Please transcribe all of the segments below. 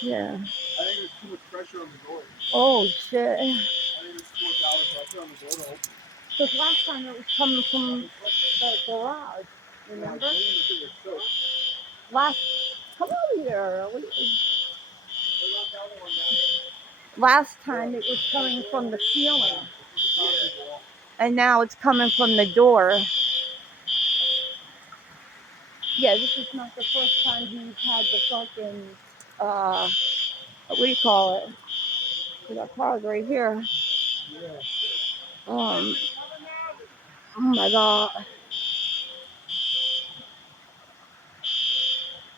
Yeah. I think there's too much pressure on the door. Oh shit. I think there's too much out of pressure on the door to open. Because last time it was coming from the garage. Remember? Last. Come over here. Last time it was coming from the ceiling. And now it's coming from the door. Yeah, this is not the first time he's had the fucking, what do you call it? The car's right here. Um, oh my god.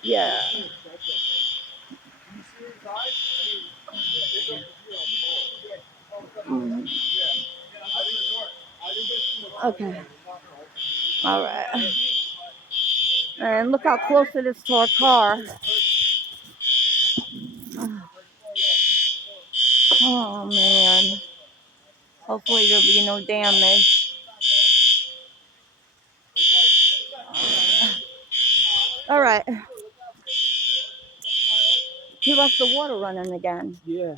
Yeah. Mm. Okay. All right. And look how close it is to our car. Oh man. Hopefully there'll be no damage. All right. He left the water running again. Yeah.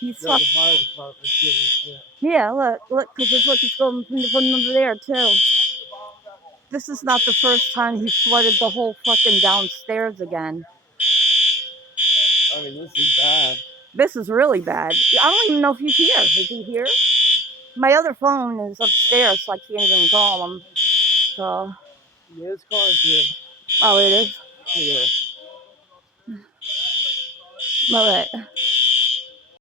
He's The fire department's giving shit. Yeah, look, because it's going from under there too. This is not the first time he flooded the whole fucking downstairs again. I mean, this is bad. This is really bad. I don't even know if he's here. Is he here? My other phone is upstairs, so I can't even call him. So, Yeah, his car's here. oh, it is. Yeah. All right.